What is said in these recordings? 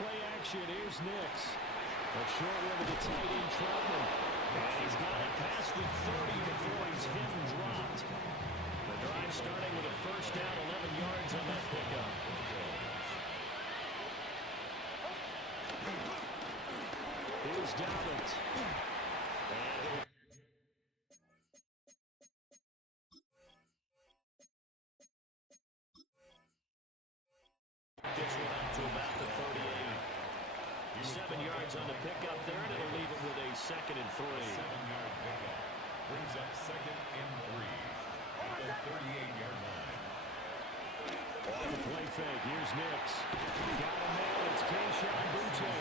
play action. Here's Nix. A short one to the tight end, Troutman. And he's got it past the 30 before he's hit and dropped. The drive starting with a first down, 11 yards on that pickup. Here's Dobbins. Gets one out to about the 38. 7 yards on the pickup there, and it'll leave him with a 2nd and 3. 7-yard pickup brings up 2nd and 3 at the 38-yard line. Off the play fake, here's Nix. Got him there, it's Keyshawn Boutte.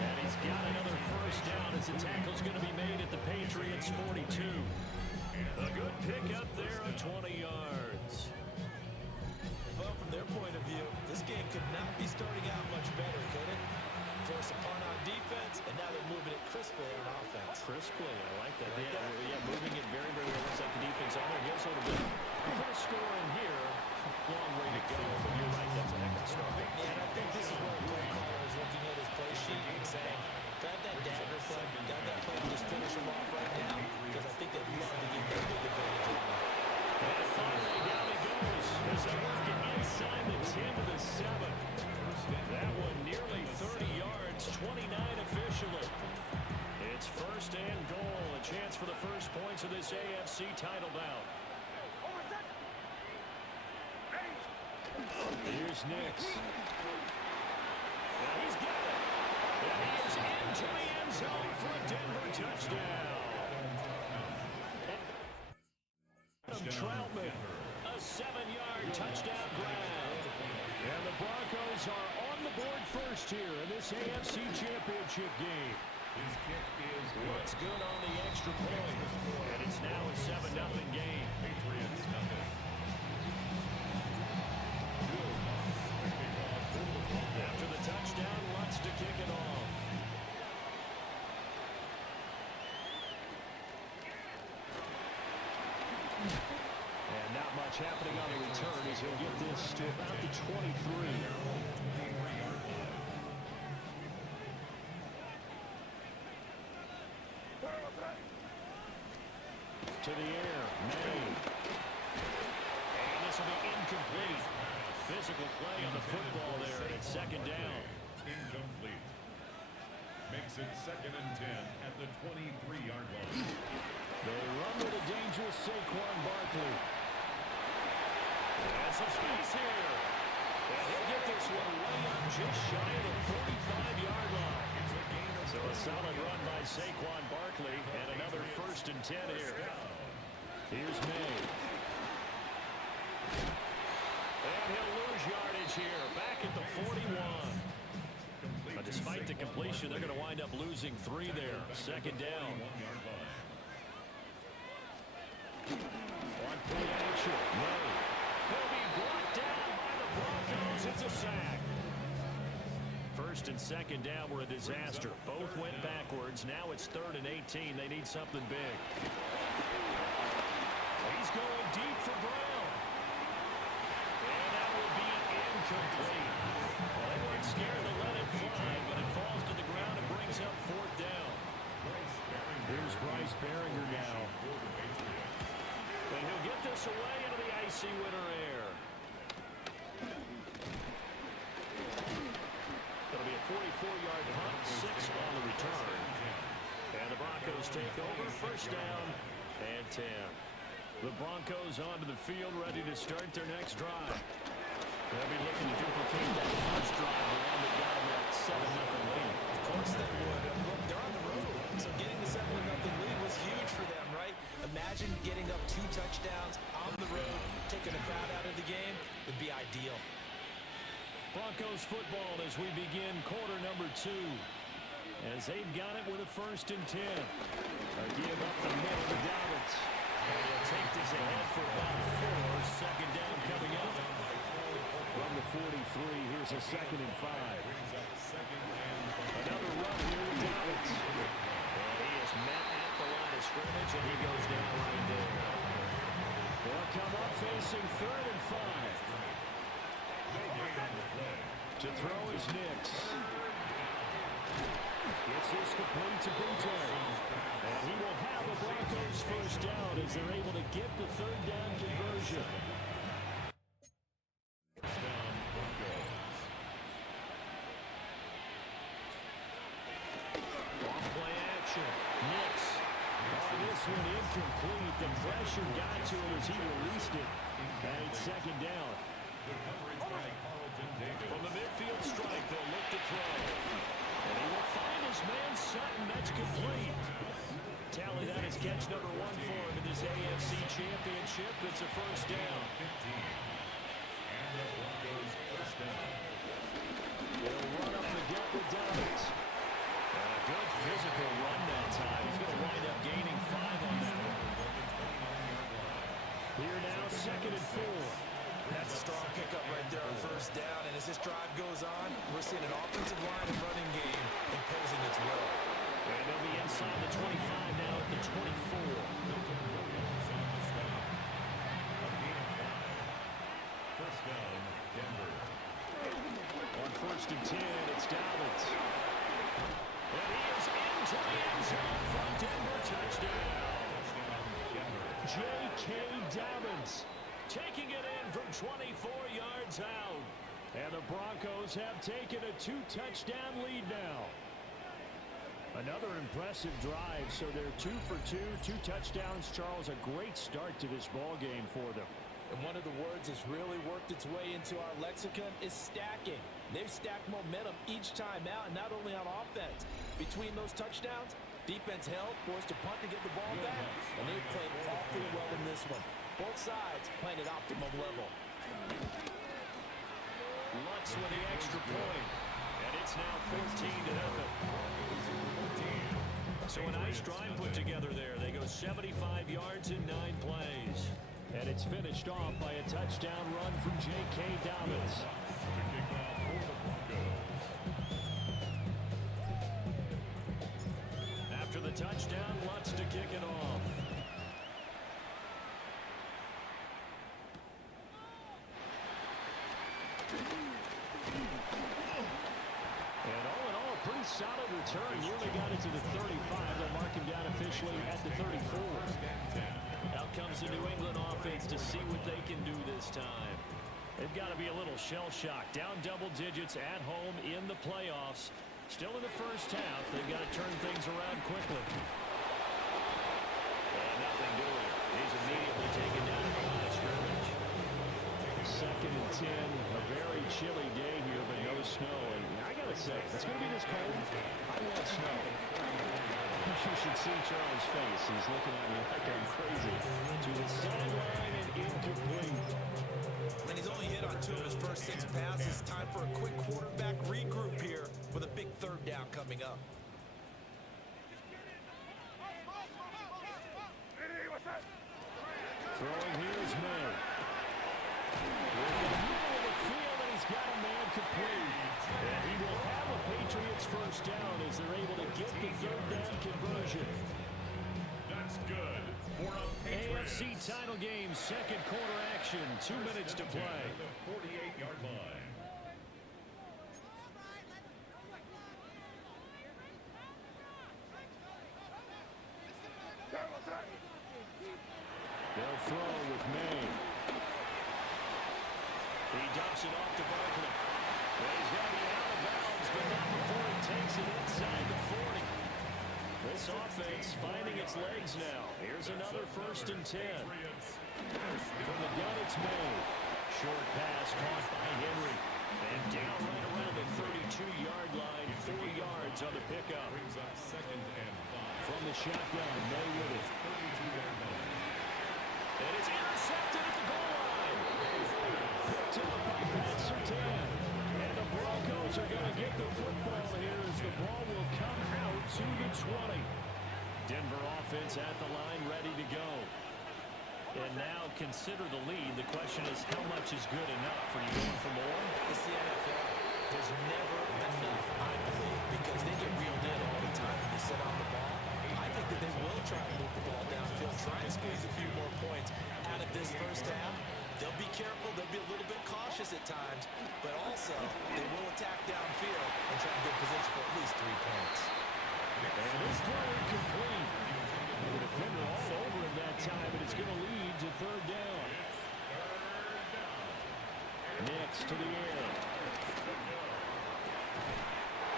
And he's got another first down as the tackle's going to be made at the Patriots' 42. A good pickup there at 20 yards. Well, from their point of view, this game could not be starting out much better, could it? Force a punt on defense, and now they're moving it crisply on offense. Crisply, I like that. Yeah, moving it very, very well. Looks like the defense on there. Gives a little bit. Put a score in here. Long way to go, but you're right. That's a heck of a start. Yeah, and I think this is where the play caller is looking at his play sheet and saying, grab that dagger play, grab that play, and just finish him off right now, because I think they'd love to get that big advantage on him. And finally, down he goes as they work it inside the 10 to the 7. That one nearly 30 yards, 29 officially. It's 1st and goal, a chance for the first points of this AFC title bout. Here's Nix. Now he's got it. And he is into the end zone for a Denver touchdown. Troutman, a 7-yard touchdown grab. And the Broncos are on the board first here in this AFC Championship game. His kick is What's good on the extra point? And it's now a 7-0 game. Patriots nothing. After the touchdown, Lutz to kick it off. And not much happening on the return as he'll get this to about the 23. To the air, May. And this will be incomplete. Physical play on the football there, and it's 2nd down. Incomplete. Makes it 2nd and 10 at the 23-yard line. They run with a dangerous Saquon Barkley. And some space here. And he'll get this one way up just shy of the 45-yard line. So a solid run by Saquon Barkley and another 1st and 10 here. Here's May. And he'll lose yardage here, back at the 41. But despite the completion, they're going to wind up losing 3 there. 2nd down. On play action, May. He'll be brought down by the Broncos. It's a sack. 1st and 2nd down were a disaster. Both went backwards. Now it's 3rd and 18. They need something big. He's going deep for Brown. And that will be incomplete. Well, they weren't scared to let it fly, but it falls to the ground and brings up 4th down. Here's Bryce Behringer now. And he'll get this away into the icy winter air. It'll be a 44-yard punt, 6 on the return. And the Broncos take over, 1st down and 10. The Broncos onto the field, ready to start their next drive. They'll be looking to duplicate that first drive, the one that got them that 7-0 lead. Of course they would. Look, they're on the road, so getting the 7-0 lead was huge for them, right? Imagine getting up 2 touchdowns on the road, taking the crowd out of the game would be ideal. Broncos football as we begin quarter number 2. As they've got it with a 1st and 10. A give up the middle to Dobbins. And he'll take this ahead for about 4. 2nd down coming up. From the 43, here's a 2nd and 5. Another run here with Dobbins. And he is met at the line of scrimmage, and he goes down right there. They'll come up facing 3rd and 5. To throw is Nix. Gets this complete to Butte. And he will have a Broncos first down as they're able to get the third down conversion. Off play action. Nix. Oh, this one incomplete. The pressure got to him as he released it. And it's second down. From the midfield strike, they'll look to throw. And he will find his man Sutton. That's complete. Tally that is catch number 1 for him in this AFC Championship. It's a first down. And the Broncos first down. They'll run up the gut with Dobbins. And a good physical run that time. He's going to wind up gaining 5 on that one. Here now, second and 4. That's a strong pickup right there on first down. And as this drive goes on, we're seeing an offensive line and running game imposing its will. And they'll be inside the 25 now at the 24. First down, Denver. On first and 10, it's Dobbins. And he is into the end zone from Denver. Touchdown. J.K. Dobbins taking it in from 24 yards out. And the Broncos have taken a 2-touchdown lead now. Another impressive drive, so they're 2 for 2, 2 touchdowns. Charles, a great start to this ball game for them. And one of the words that's really worked its way into our lexicon is stacking. They've stacked momentum each time out, and not only on offense. Between those touchdowns, defense held, forced to punt to get the ball back, and they played awfully well in this one. Both sides playing at optimum level. Lutz with the extra point, and it's now 14-0. So a nice drive put together there. They go 75 yards in 9 plays. And it's finished off by a touchdown run from J.K. Dobbins. After the touchdown, Lutz to kick it off. And all in all, a pretty solid return. Nearly got it to the 35. They'll mark him down officially at the 34. Out comes the New England offense to see what they can do this time. They've got to be a little shell-shocked. Down double digits at home in the playoffs. Still in the first half. They've got to turn things around quickly. And nothing doing. He's immediately taken down at the line of scrimmage. Second and 10. A very chilly day here, but no snow. And I got to say, it's going to be this cold. I want snow. You should see Charles' face. He's looking at me like I'm crazy. To the sideline and incomplete. And he's only hit on 2 of his first 6 passes. Time for a quick quarterback regroup here with a big third down coming up. Throwing here is May. With the middle of the field, and he's got a man complete. And he will have a Patriots first down as they're able to get the third down conversion. That's good for a Patriots. AFC title game, second quarter action, 2 minutes to play. The 48-yard line. They'll throw with May. He dumps it off to Barkley. Well, he's got to be out of bounds, but not before he takes it inside the 40. This offense finding its legs now. Here's another first and 10. From the gun, it's May. Short pass caught by Henry. And down right around the 32-yard line. 4 yards on the pickup. Brings up second and 5. From the shotgun, May with it. 32-yard line. And it's intercepted at the goal line. Picked up by Pat Surtain. And the Broncos are going to get the football here as the ball will come out to the 20. Denver offense at the line, ready to go. And now consider the lead. The question is, how much is good enough? Are you going for more? It's the NFL. There's never enough, I believe, because they get reeled in all the time when they sit on the ball. I think that they will try to move the ball downfield, try and squeeze a few more points out of this first half. They'll be careful. They'll be a little bit cautious at times, but also they will attack downfield and try to get position for at least 3 points. And this throw incomplete. The defender all over him that time, and it's going to lead to third down. Next to the air.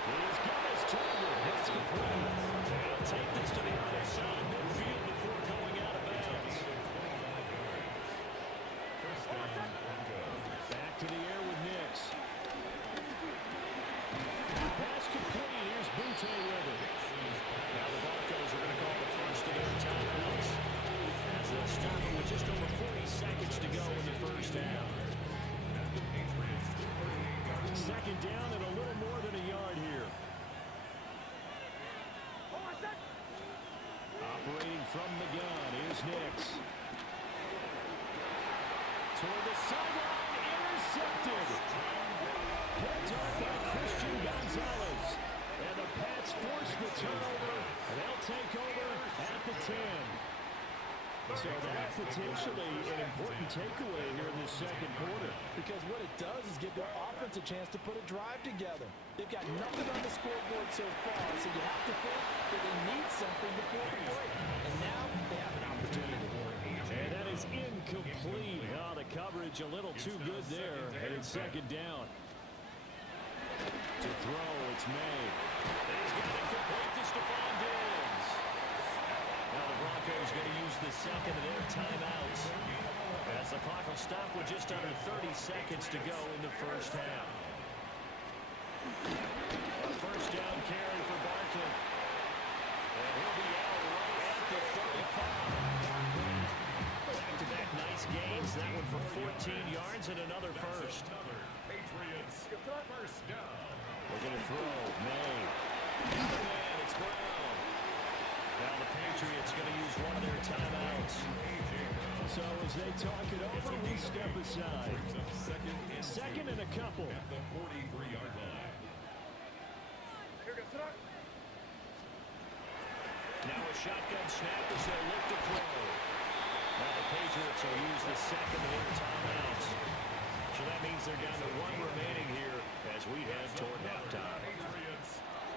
He's got his target. It's complete. They'll take this to the other side of midfield before going out of bounds. Back to the air with Nix. Pass complete. Here's Butte with it. Now the Broncos are going to call the first of their timeouts as they'll stop it with just over 40 seconds to go in the first half. Second down and a little more than a yard here. Operating from the gun, here's Nix. Toward the sideline, intercepted. Picked up by Christian Gonzalez. And the Pats force the turnover, and they'll take over at the 10. So that's potentially an important takeaway here in this second quarter. Because what it does is give their offense a chance to put a drive together. They've got nothing on the scoreboard so far, so you have to think that they need something before the break. And now they have an opportunity. And that is incomplete. Oh, the coverage a little too good there. And it's second down. To throw, it's May. He's got it complete to Stephon Diggs. Now the Broncos going to use the second of their timeouts as the clock will stop with just under 30 seconds to go in the first half. A first down carry for Barkley. And he'll be out right at the 35. Back-to-back nice gains. That one for 14 yards and another first. Patriots first down. We're going to throw. May. And it's Brown. Now the Patriots going to use one of their timeouts. So as they talk it over, we step aside. Second and a couple. At the 43-yard line. Now a shotgun snap as they look to throw. Now the Patriots will use the second of their timeouts. So that means they're down to one remaining here as we head toward halftime.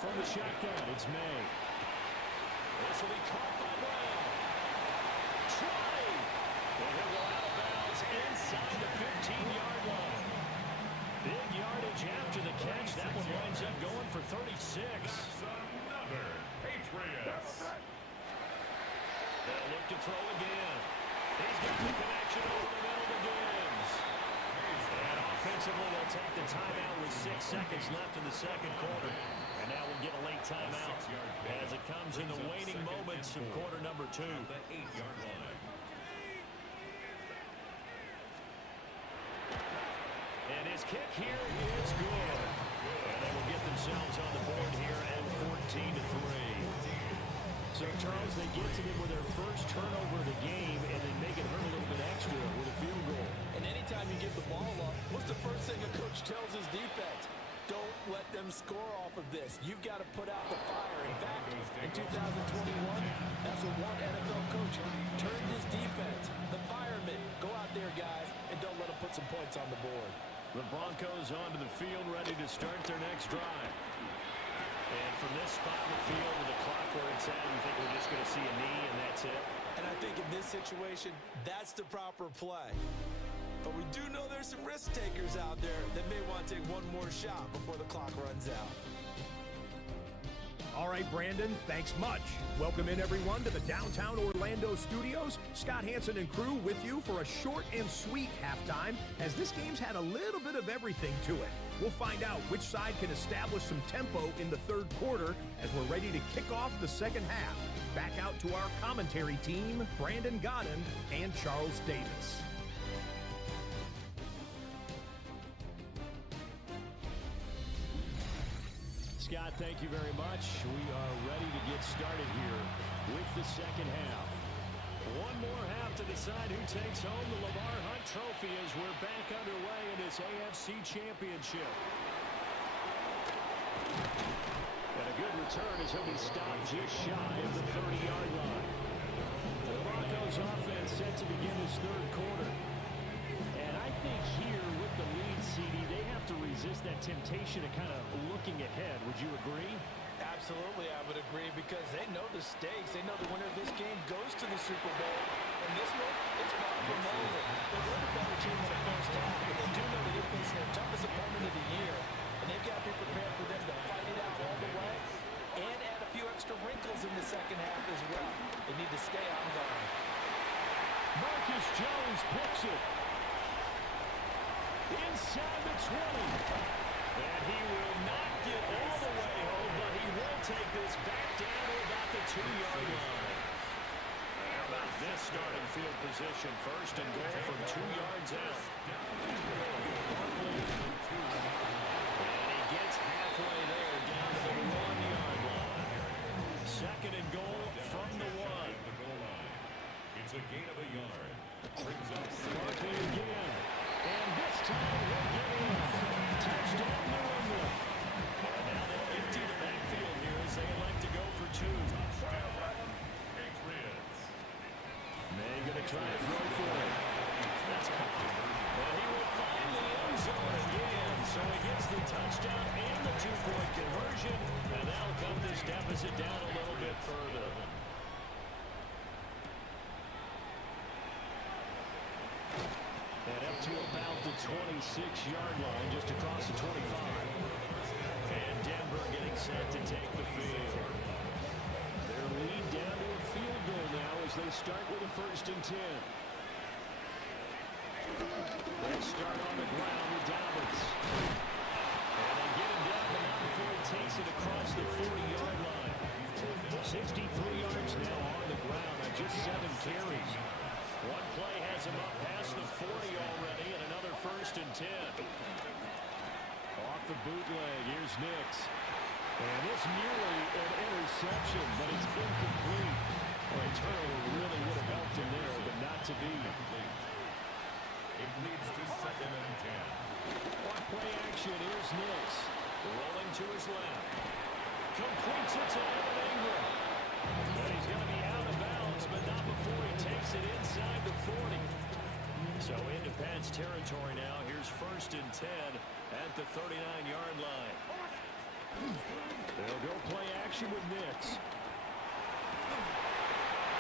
From the shotgun, it's May. This will be caught by Brown. Try! And he'll go out of bounds inside the 15-yard line. Big yardage after the catch. That one winds up going for 36. Another Patriots. They'll look to throw again. He's got the connection over the middle to Diggs. And offensively, they'll take the timeout with 6 seconds left in the second quarter. And now we'll get a late timeout as it comes in the waning moments of quarter number 2. The 8-yard line. And his kick here is good. And they will get themselves on the board here at 14-3. So, Charles, they get to them with their first turnover of the game and then make it hurt a little bit extra with a field goal. And anytime you give the ball up, what's the first thing a coach tells his defense? Don't let them score off of this. You've got to put out the fire. In fact, in 2021, that's what one NFL coach turned his defense. The firemen, go out there, guys, and don't let them put some points on the board. The Broncos onto the field, ready to start their next drive. And from this spot in the field with the clock where it's at, you think we're just going to see a knee and that's it? And I think in this situation, that's the proper play. But we do know there's some risk takers out there that may want to take one more shot before the clock runs out. All right, Brandon, thanks much. Welcome in, everyone, to the downtown Orlando studios. Scott Hansen and crew with you for a short and sweet halftime, as this game's had a little bit of everything to it. We'll find out which side can establish some tempo in the third quarter as we're ready to kick off the second half. Back out to our commentary team, Brandon Godden and Charles Davis. Scott, thank you very much. We are ready to get started here with the second half. One more half to decide who takes home the Lamar Hunt Trophy as we're back underway in this AFC Championship. And a good return as he'll be stopped just shy of the 30-yard line. The Broncos offense set to begin this third quarter. And I here with the lead, CD, they have to resist that temptation of kind of looking ahead. Would you agree? Absolutely, I would agree, because they know the stakes. They know the winner of this game goes to the Super Bowl. And this one, it's far from over. They were the better team in the first half, but they do know that they're facing their toughest opponent of the year. And they've got to be prepared for them to fight it out all the way and add a few extra wrinkles in the second half as well. They need to stay on guard. Marcus Jones picks it. Inside the 20. And he will not get all the way home, but he will take this back down to about the 2-yard line. How about this starting field position? First and goal from 2 yards out. And he gets halfway there, down to the 1-yard line. Second and goal from the 1. It's a gain of a yard. Brings up Barkley again. And this time he'll get in. Touchdown, New England. And now they'll empty the backfield here as they elect to go for 2. Patriots. May going to try to throw for it. That's caught. And he will find the end zone again. So he gets the touchdown and the 2-point conversion. And that'll cut this deficit down a little bit further. And up to about the 26-yard line, just across the 25. And Denver getting set to take the field. Their lead down to a field goal now as they start with a 1st and 10. They start on the ground with Dobbins. And they get him down, but not before he takes it across the 40-yard line. 63 yards now on the ground on just 7 carries. One play has him up past the 40 already, and another 1st and 10. Off the bootleg, here's Nix. And this nearly an interception, but it's incomplete. Well, a turnover really would have helped him there, but not to be. It leads to 2nd and 10. On play action, here's Nix. Rolling to his left. Completes it to Evan Ingram. And he's going to be out of bounds, but not before he takes it inside the 40. So into Pats territory now. Here's 1st and 10 at the 39-yard line. They'll go play action with Nix.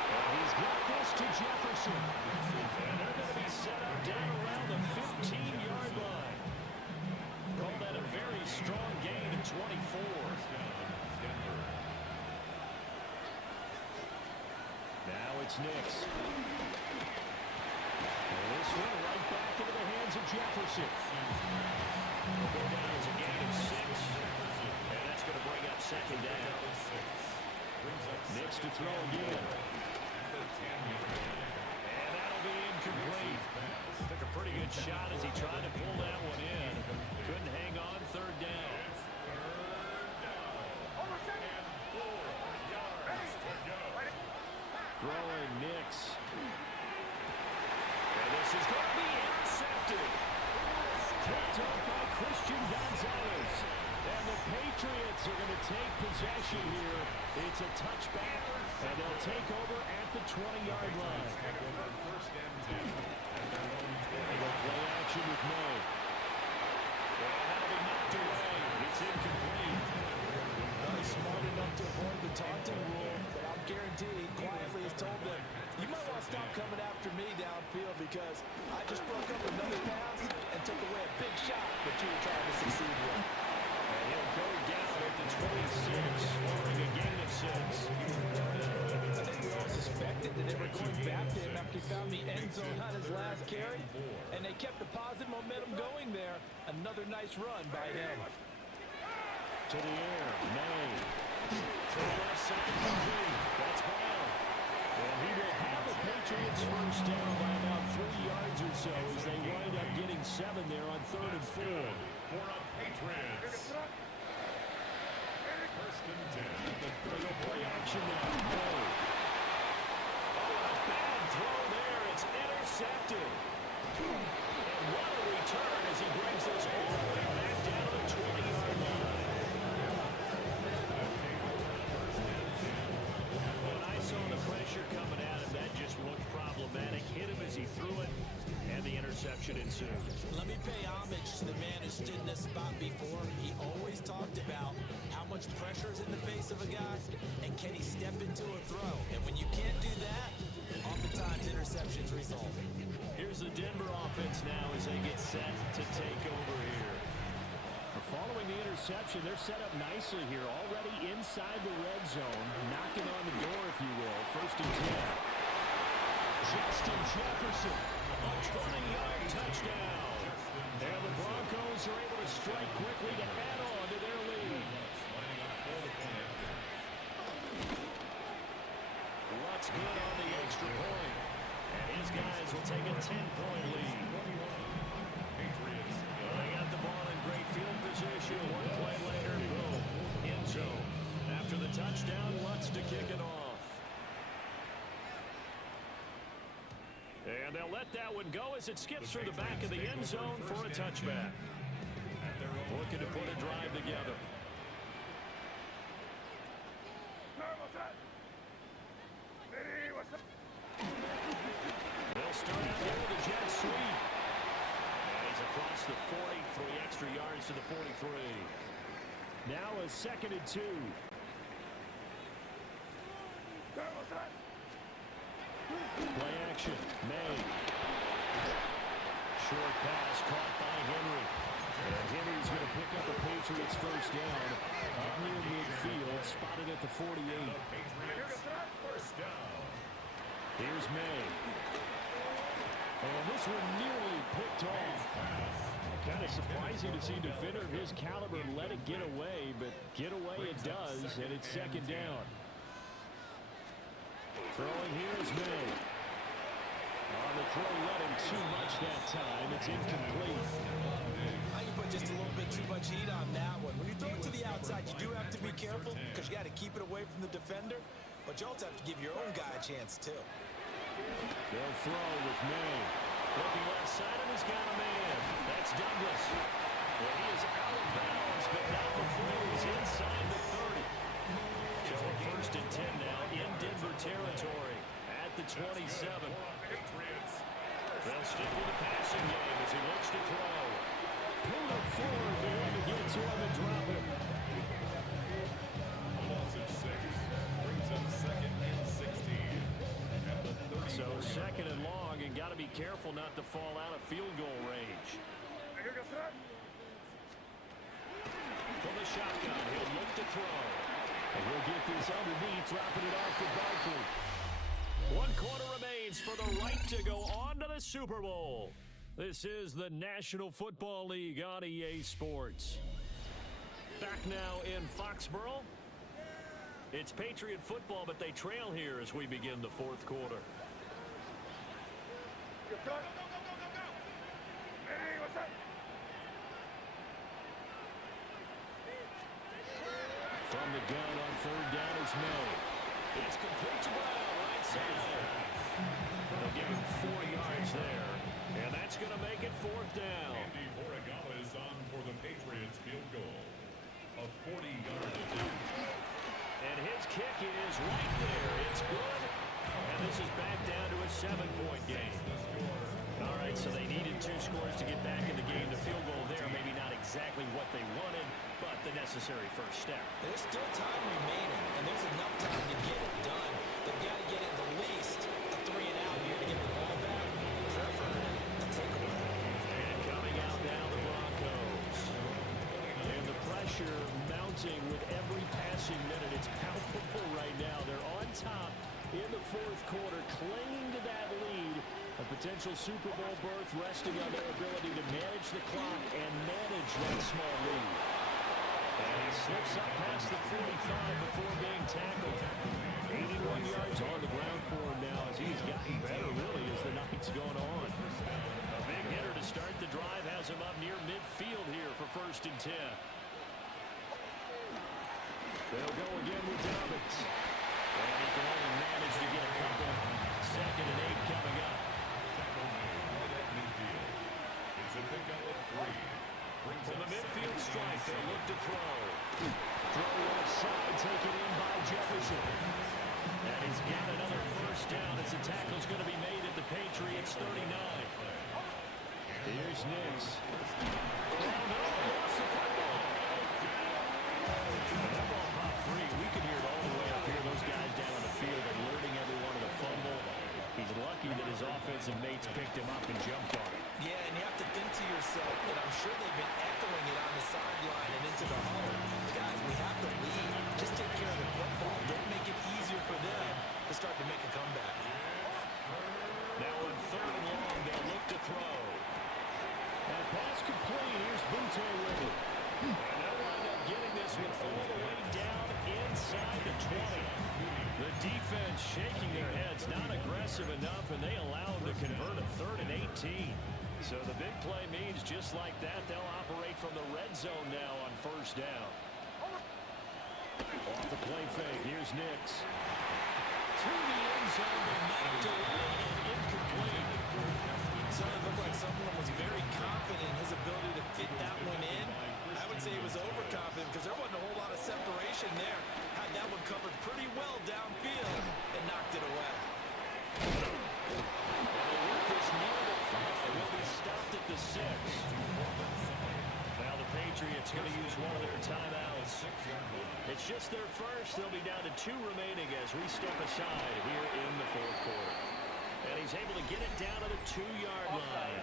And he's got this to Jefferson. And they're going to be set up down around the 15-yard line. Call that a very strong gain of 24. Now it's Nix. And this one right back into the hands of Jefferson. Will go down as a gain of 6. And that's going to bring up 2nd down. Nix to throw again. And that'll be incomplete. Took a pretty good shot as he tried to pull that one in. Couldn't hang on, 3rd down. Throwing Nix. And this is going to be intercepted. Picked up by Christian Gonzalez. And the Patriots are going to take possession here. It's a touchback, and they'll take over at the 20-yard line. They will play action with May. And that'll be knocked away. It's incomplete. He's smart enough to avoid the taunting rule, but I'm guaranteed quietly has told them, you might want to stop coming after me downfield because I just broke up another pass and took away a big shot that you were trying to succeed with. And he'll go down at the 26, scoring a gain of 6. I think we all suspected that they were going back to him after he found the end zone on his last carry, and they kept the positive momentum going there. Another nice run by him. To the air, May. To the left side, complete. That's Brown. And he will have the Patriots first down by about 3 yards or so as they wind up getting 7 there on 3rd and 4. For a Patriots. 1st and 10. They'll play action now. May. Oh, a bad throw there. It's intercepted. And what a return as he brings this all the way back down to the 20-yard line. When I saw the pressure coming at him, that just looked problematic. Hit him as he threw it, and the interception instead. ensue. Let me pay homage to the man who stood in this spot before. He always talked about how much pressure is in the face of a guy, and can he step into a throw. And when you can't do that, oftentimes interceptions result. Here's the Denver offense now as they get set to take over here. Following the interception, they're set up nicely here, already inside the red zone, knocking on the door, if you will. 1st and 10. Justin Jefferson, a 20-yard touchdown. And the Broncos are able to strike quickly to add on to their lead. What's good on the extra point? And his guys will take a 10-point lead. They got the ball in great field position. One play later, boom, end zone. After the touchdown, Lutz to kick it off. And they'll let that one go as it skips through the back of the end zone for a touchback. Looking to put a drive together. They'll start out here with a jet sweep. Across the 40, 3 extra yards to the 43. Now a 2nd and 2. Play action. May. Short pass caught by Henry. And Henry's going to pick up the Patriots first down. Up near midfield, spotted at the 48. First down. Here's May. And this one nearly picked off. Kind of surprising to see a defender of his caliber let it get away, but get away it does, and it's 2nd down. Throwing here is May. On the throw, let him too much that time. It's incomplete. I can put just a little bit too much heat on that one. When you throw it to the outside, you do have to be careful because you got to keep it away from the defender, but you also have to give your own guy a chance, too. They'll throw with May. Looking left side, and he's got a man. That's Douglas. Well, he is out of bounds, but not before he's inside the 30. So a 1st and 10 now in Denver territory at the 27. They'll stick with the passing game as he looks to throw. Pull it forward there to get to him and drop it. Loss of 6. Brings up 2nd and 16. So 2nd and long, and got to be careful not to fall out of field goal range. From the shotgun, he'll look to throw. And he'll get this underneath, dropping it off for Barkley. 1 quarter remains for the right to go on to the Super Bowl. This is the National Football League on EA Sports. Back now in Foxborough. It's Patriot football, but they trail here as we begin the 4th quarter. From the gun on 3rd down is May. It's complete to Brown, right side. They'll give him 4 yards there, and that's going to make it 4th down. Andy Borregala is on for the Patriots field goal. A 40-yard attempt. And his kick is right there. It's good. And this is back down to a 7-point game. All right, so they needed 2 scores to get back in the game. The field goal there, maybe not exactly what they wanted, but the necessary first step. There's still time remaining, and there's enough time to get it done. They've got to get at the least a 3 and out here to get the ball back. Preferred a takeaway. And coming out now, the Broncos. And the pressure mounting with every passing minute. It's palpable right now. They're on top in the 4th quarter, clinging to that lead. A potential Super Bowl berth resting on their ability to manage the clock and manage that small lead. And he slips up past the 45 before being tackled. 81 yards on the ground for him now as he's gotten better, really, as the night's gone on. A big hitter to start the drive has him up near midfield here for 1st and 10. They'll go again with Dobbins. And he can only manage to get a couple. 2nd and 8 coming up. It's a pickup of 3. From the midfield strike, they'll look to throw. Throw left side, taken in by Jefferson. And he's got another first down as the tackle's going to be made at the Patriots 39. Here's Nix. Oh, no, lost the football. When that ball popped free, we could hear it all the way up here. Those guys down on the field alerting everyone of the fumble. He's lucky that his offensive mates picked him up and jumped on it. Yeah, and you have to think to yourself, and I'm sure they've been echoing it on the sideline and into the huddle. Guys, we have the lead. Just take care of the football. Don't make it easier for them to start to make a comeback. Now on 3rd and long, they'll look to throw. And pass complete. Here's Bunte with it. And they'll wind up getting this one all the way down inside the 20. The defense shaking their heads, not aggressive enough, and they allow them to convert a 3rd and 18. So the big play means just like that, they'll operate from the red zone now on 1st down. Off the play fake, here's Nix. To the end zone, but knocked away and incomplete. So it looked like someone was very confident in his ability to fit that one in. I would say he was overconfident because there wasn't a whole lot of separation there. Had that one covered pretty well downfield and knocked it away. They'll work this near the 5. He'll be stopped at the 6. Now the Patriots going to use one of their timeouts. It's just their first. They'll be down to 2 remaining as we step aside here in the 4th quarter. And he's able to get it down to the 2-yard line.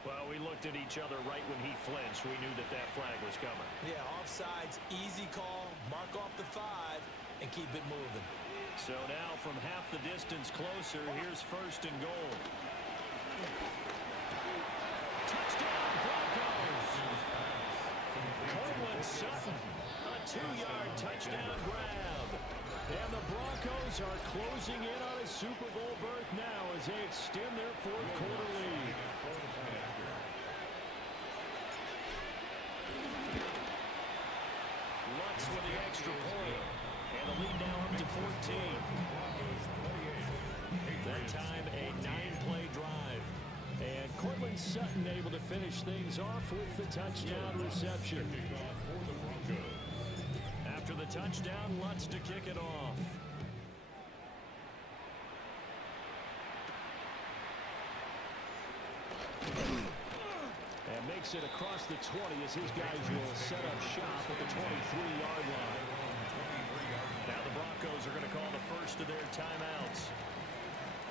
Well, we looked at each other right when he flinched. We knew that that flag was coming. Yeah, offsides, easy call, mark off the 5, and keep it moving. So now from half the distance closer, here's 1st and goal. Touchdown, Broncos! Cortland Sutton, a 2-yard touchdown grab. And the Broncos are closing in on a Super Bowl berth now as they extend their 4th quarter lead. Lutz with the extra point. And the lead now up to 14. That time a 9-play drive. And Cortland Sutton able to finish things off with the touchdown reception. After the touchdown, Lutz to kick it off. And makes it across the 20 as his guys will set up shop at the 23-yard line. Now the Broncos are going to call the first of their timeouts.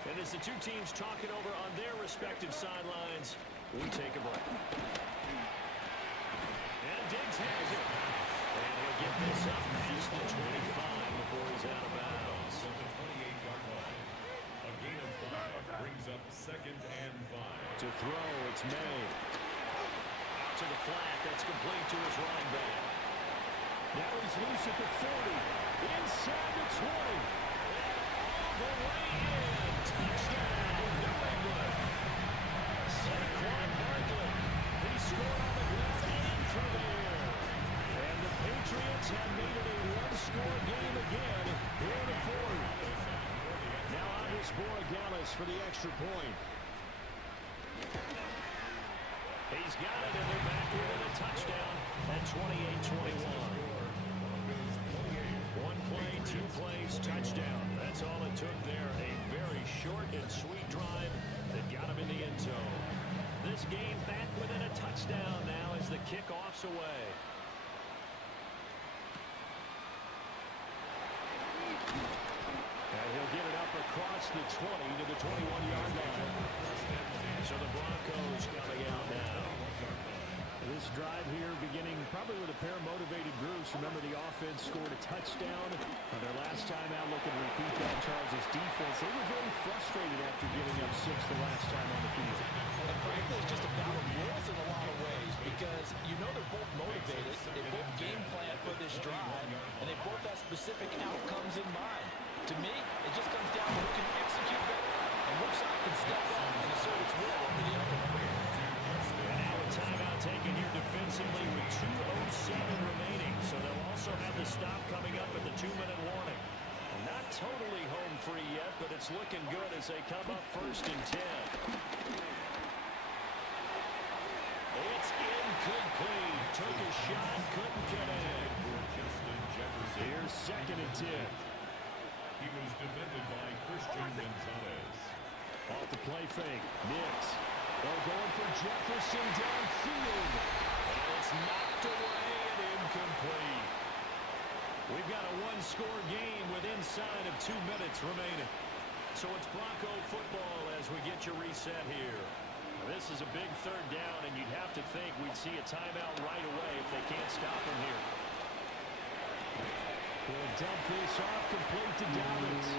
And as the 2 teams talk it over on their respective sidelines, we take a break. And Diggs has it. And he'll get this up past the 25 before he's out of bounds. A gain of 5 brings up 2nd and 5. To throw, it's May. Out to the flat, that's complete to his running back. Now he's loose at the 40. Inside the 20. All the way in. Touchdown, New England. Saquon Barkley. He scored on the ground and through the air. And the Patriots have made it a 1-score game again here in the 4th. Now Andres Borregales for the extra point. He's got it, and they're back within a touchdown at 28-21. 1 play, 2 plays, touchdown. That's all it took there. A very short and sweet drive that got him in the end zone. This game back within a touchdown now as the kickoff's away. And he'll get it up across the 20 to the 21-yard line. So the Broncos coming out now. This drive here beginning probably with a pair of motivated groups. Remember, the offense scored a touchdown on their last time out. Looking to repeat that. Charles' defense, they were very frustrated after giving up 6 the last time on the field. And frankly, it's just a battle of wills in a lot of ways because you know they're both motivated. They both game plan for this drive, and they both have specific outcomes in mind. To me, it just comes down to who can execute better and which side can step up and assert its will over the other. And now a timeout taken here defensively with 2:07 remaining. So they'll also have the stop coming up at the 2-minute warning. Not totally home free yet, but it's looking good as they come up 1st and 10. It's incomplete. Took a shot, couldn't get in. Here's 2nd and 10. He was defended by Christian Gonzalez. Off the play fake. Nix. They're going for Jefferson downfield. And it's knocked away and incomplete. We've got a one-score game with inside of 2 minutes remaining. So it's Bronco football as we get you reset here. This is a big third down, and you'd have to think we'd see a timeout right away if they can't stop him here. We'll dump this off complete to Dobbins.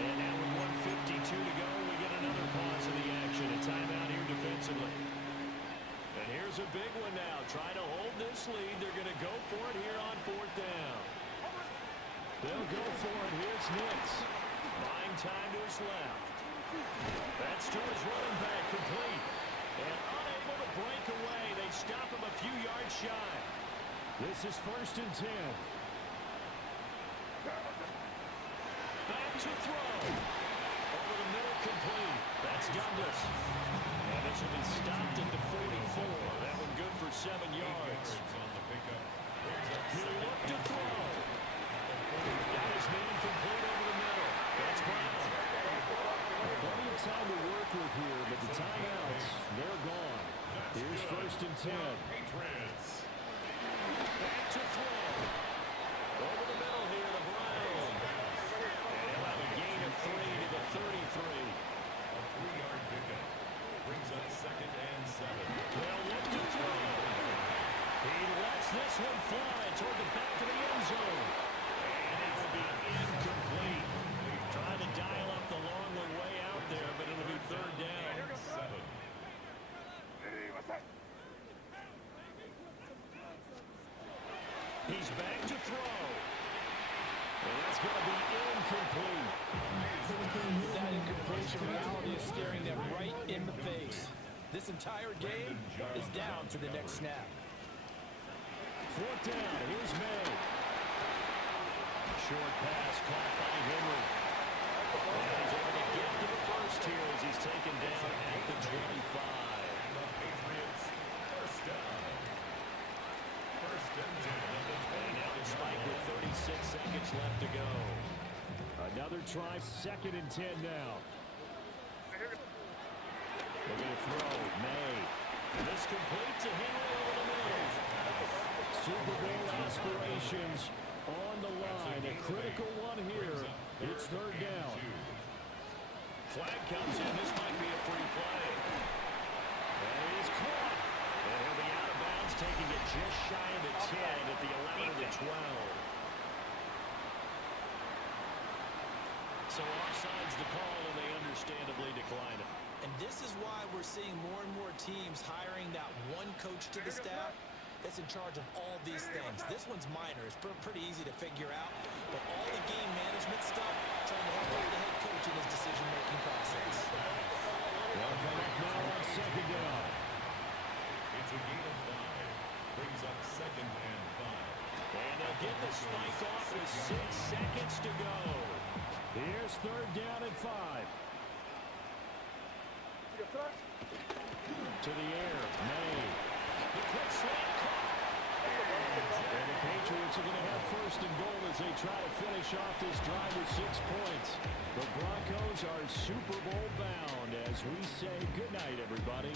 And now with 1:52 to go, we get another pause of the action. A timeout here defensively. And here's a big one now. Trying to hold this lead. They're going to go for it here on 4th down. They'll go for it. Here's Nix. Buying time to his left. That's to his running back, complete. And unable to break away. They stop him a few yards shy. This is 1st and 10. Back to throw. Over the middle, complete. That's Douglas. And this will be stopped at the 44. That one good for 7 yards. He looked to throw. Got his man complete over the middle. That's Brown. Plenty of time to work with here, but the timeouts, they're gone. Here's 1st and 10. Back to throw. Over the middle here to Brown. And he'll have a gain of 3 to the 33. A 3-yard pickup brings up 2nd and 7. They'll look to throw. He lets this one fly toward the back of the end zone. And it will be incomplete. Trying to dial up the long way out there, but it'll be 3rd down. 7. He's back to throw. And that's going to be incomplete. That incompletion reality is staring them right in the face. This entire game is down to the next snap. 4th down. Here's May. Short pass caught by Henry. And he's able to get the first here as he's taken down at the 25. The Patriots, 1st down. 1st and 10. And now it's Spike with 36 seconds left to go. Another try, 2nd and 10 now. They're going to throw. May. And this complete to Henry over the middle. Super Bowl aspirations on the line. A critical one here. It's 3rd down. Flag comes in. This might be a free play. And it is caught. And he'll be out of bounds, taking it just shy of the 10 at the 11 of the 12. So offside's the call, and they understandably decline it. And this is why we're seeing more and more teams hiring that one coach to the staff that's in charge of all these things. This one's minor. It's pretty easy to figure out. But all the game management stuff, trying to help out the head coach in his decision-making process. They'll come up now on 2nd down. It's a gain of 5. Brings up 2nd and 5. And they'll get the spike off with 6 seconds to go. Here's 3rd down and 5. To the air, May. The quick slant caught. And the Patriots are going to have 1st and goal as they try to finish off this drive with 6 points. The Broncos are Super Bowl bound as we say goodnight, everybody.